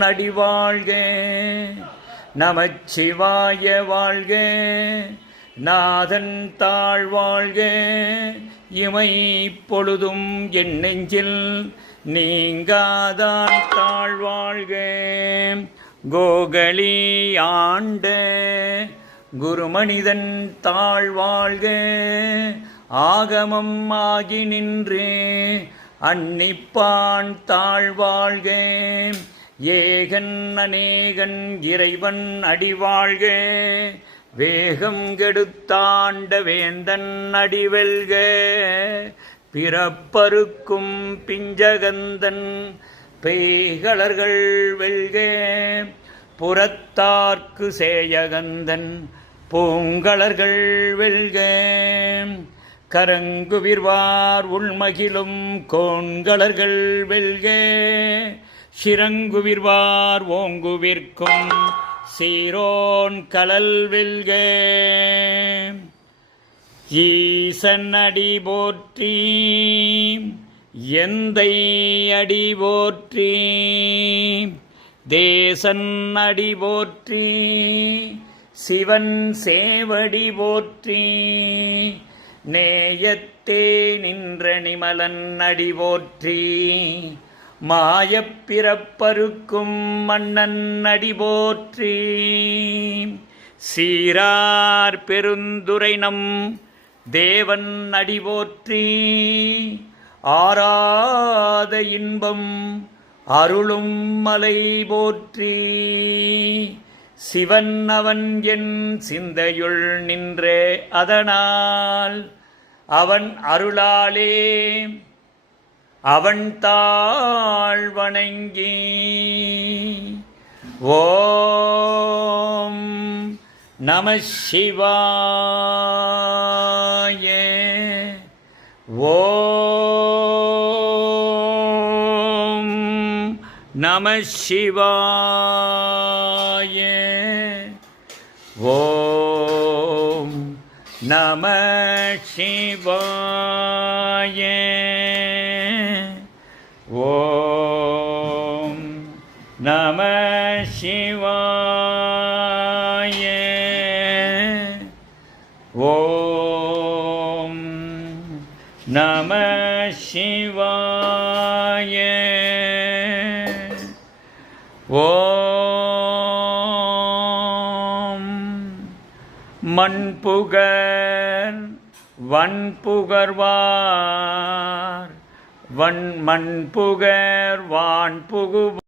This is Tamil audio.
அடி வாழ்க. நமச்சிவாய வாழ்க. நாதன் தாழ் வாழ்க. இமை பொழுதும் என் நெஞ்சில் நீங்காதான் தாழ் வாழ்க. கோகலி ஆண்ட குருமனிதன் தாழ் வாழ்க. ஆகமம் ஆகி நின்றே அன்னிப்பான் தாழ் வாழ்க. ஏகன் அநேகன் இறைவன் அடி வாழ்க. வேகம் கெடுத்தாண்ட வேந்தன் அடி வெல்க. பிறப்பருக்கும் பிஞ்சகந்தன் பேய்களர்கள் வெல்க. புறத்தார்க்கு சேயகந்தன் பூங்கலர்கள் வெல்க. கரங்குவிர்வார் உள்மகிழும் கோண்களர்கள் வெல்க. சிறங்குவிர்வார் ஓங்குவிர்க்கும் சீரோன் கலல் வெல்க. ஈசன் அடி போற்றி. எந்தை அடி போற்றி. தேசன் அடி போற்றி. சிவன் சேவடி போற்றி. நேயத்தே நின்ற நிமலன் அடி போற்றி. மாயப்பிறப்பருக்கும் மன்னன் அடி போற்றி. சீரார் பெருந்துரை நம் தேவன் அடி போற்றி. ஆராத இன்பம் அருளும் மலை போற்றி. சிவன் அவன் என் சிந்தையுள் நின்றே அதனால் அவன் அருளாலே அவன் தாழ் வணங்கி. ஓம் நம சிவாய. ஓம் நம சிவாய. ஓம் நம சிவாய. ஓம் நம சிவாய. ஓம் நம சிவாய. ஓம் மண்புகர் வன்புகர்வார் மண்புகர் வான்புகு